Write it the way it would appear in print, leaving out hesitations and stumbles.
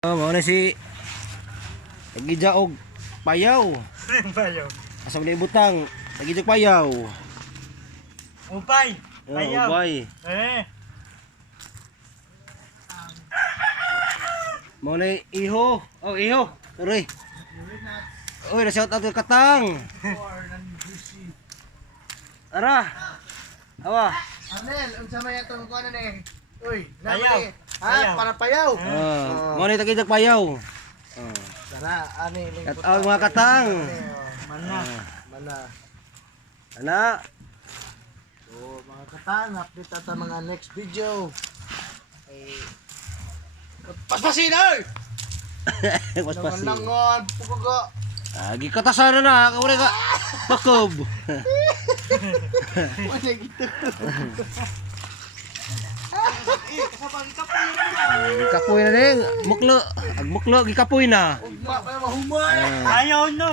Mao na si Tagidya og payaw. Payaw. Asa man ibutang? Tagidya og payaw. Upay. Payaw. Ubay. Mao na iho. Oh, iho. Sorry. Oy, na shout out kay Katang. Ara. Awa. Arnel, unsa man atong kuan ni? Uy, Payaw. nami. Ha, para payaw. Mao na Tagidya og payaw. Sana ani Shout out mga Katang. Mana. Mana. Ana. So, mga katang, update ata mga next video. Ay paspasin oy. Paspasin. Langon, pugogo. Agi katasan na kawre ka. Pakob. Wala gitu. Gikapoy na ding. Muklo. Ag muklo gikapoy na. Ugma pa mahumay. Ayaw na.